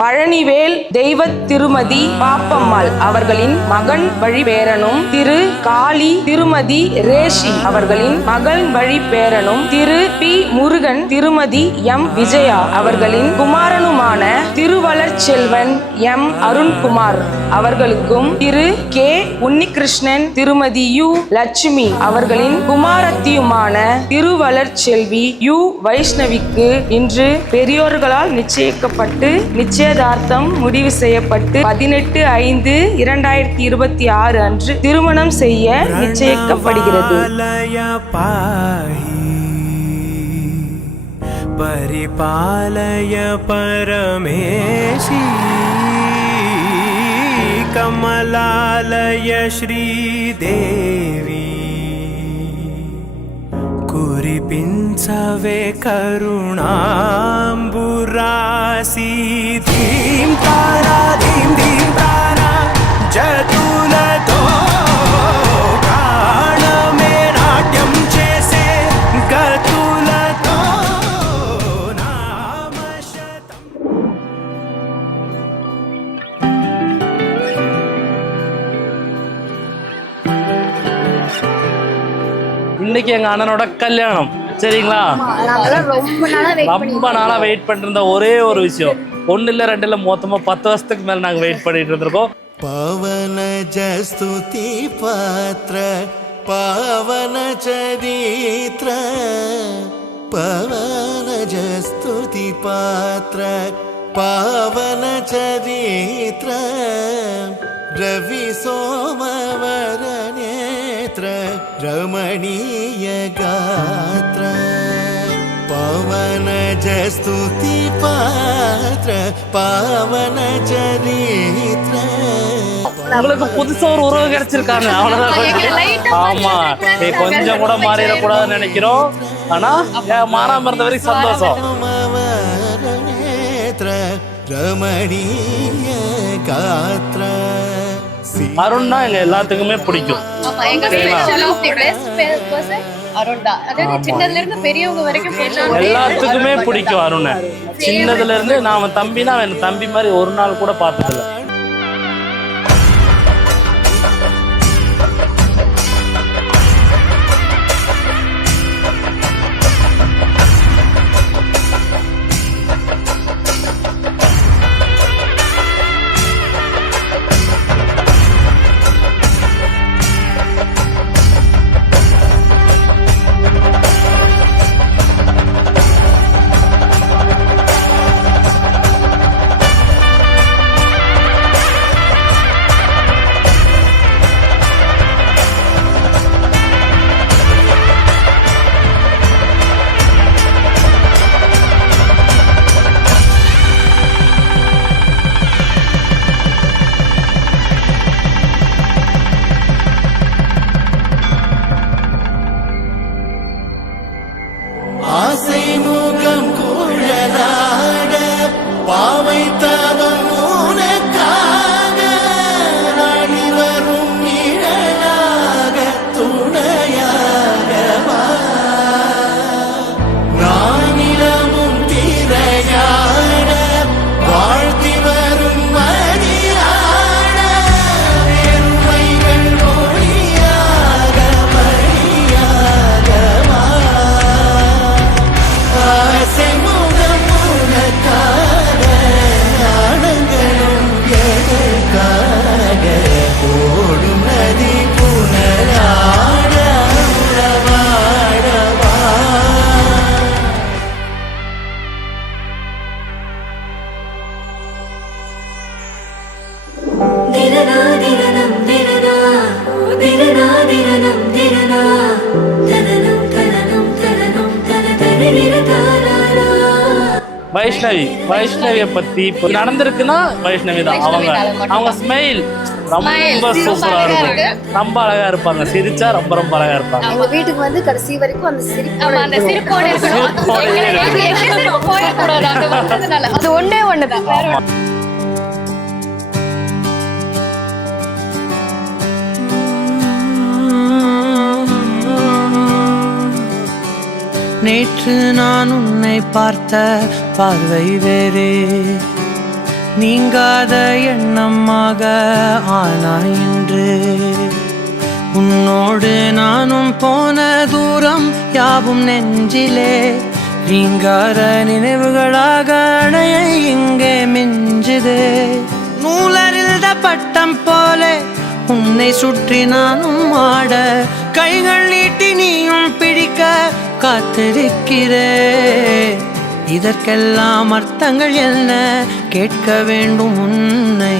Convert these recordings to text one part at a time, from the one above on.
பழனிவேல் தெய்வ திருமதி பாப்பம்மாள் அவர்களின் மகன் வழி பேரனும், திரு காளி திருமதி ரேஷி அவர்களின் மகன் வழி பேரனும், திரு பி முருகன் திருமதி எம் விஜயா அவர்களின் குமாரனுமான திருவளர்ச்செல்வன் எம் அருண்குமார் அவர்களுக்கும், திரு கே உன்னிகிருஷ்ணன் திருமதி யு லட்சுமி அவர்களின் குமாரத்தியுமான திருவளர்ச்செல்வி யு வைஷ்ணவிக்கு இன்று பெரியோர்களால் நிச்சயிக்கப்பட்டு நிச்சயதார்த்தம் முடிவு செய்யப்பட்டு 18/5/2026 அன்று திருமணம் செய்ய நிச்சயிக்கப்படுகிறது. परिपालय परमेशी कमलालय श्रीदेवी कुरिपिंचवे करुणाम्बुरासी धीं तारा जतुलतो प्राणमे नाट्यं चेसे गतुलतो இன்னைக்கு எங்க அண்ணனோட கல்யாணம். சரிங்களா? ரொம்ப நாளா வெயிட் பண்ணிட்டு இருந்த ஒரே ஒரு விஷயம், 1 இல்ல 2 இல்ல மொத்தமா 10 வருஷத்துக்கு மேல நாங்க வெயிட் பண்ணிட்டு இருந்திருக்கோம். पवन जस्तुति पात्र पावन चरित्र पवन जस्तुति पात्र पावन चरित्र रवि सोमवर नेत्र रमणीय गात्र पवन जस्तुति पात्र पावन चरित्र. உங்களுக்கு புதுசா ஒரு உறவு கிடைச்சிருக்காங்க, அவ்வளவுதான். ஆமா, கொஞ்சம் கூட மாறிடக்கூடாதுன்னு நினைக்கிறோம். ஆனா மாறாம இருந்த வரைக்கும் சந்தோஷம். அருண்னா எங்க எல்லாத்துக்குமே பிடிக்கும். எல்லாத்துக்குமே பிடிக்கும் அருணை. சின்னதுல இருந்து நான் தம்பினா என் தம்பி மாதிரி ஒரு நாள் கூட பார்த்ததில்லை. வைஷ்ணவியை பத்தி நடந்திருக்குன்னா வைஷ்ணவி தான். அவங்க ஸ்மைல் ரொம்ப சூப்பரா இருக்கும், ரொம்ப அழகா இருப்பாங்க. சிரிச்சா ரொம்ப ரொம்ப அழகா இருப்பாங்க. அவங்க வீட்டுக்கு வந்து கடைசி வரைக்கும் அந்த சிரிப்போட அது ஒண்ணே ஒண்ணுதான். நேற்று நான் உன்னை பார்த்த பார்வை வேறே, நீங்காத எண்ணமாக ஆனாய் என்று. உன்னோடு நானும் போன தூரம் யாவும் நெஞ்சிலே ரீங்கார நினைவுகளாக அணைய இங்கே மிஞ்சுதே. நூலறிந்த பட்டம் போல உன்னை சுற்றி நானும் ஆட, கைகள் நீட்டி நீயும் பிடிக்க காத்திருக்கிறே. இதற்கெல்லாம் அர்த்தங்கள் என்ன கேட்க வேண்டும் உன்னை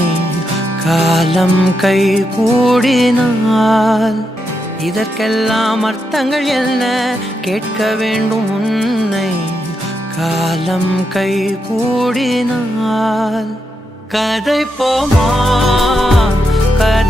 காலம் கை கூடினால். இதற்கெல்லாம் அர்த்தங்கள் என்ன கேட்க வேண்டும் உன்னை காலம் கை கூடினால். கதை போமா கதை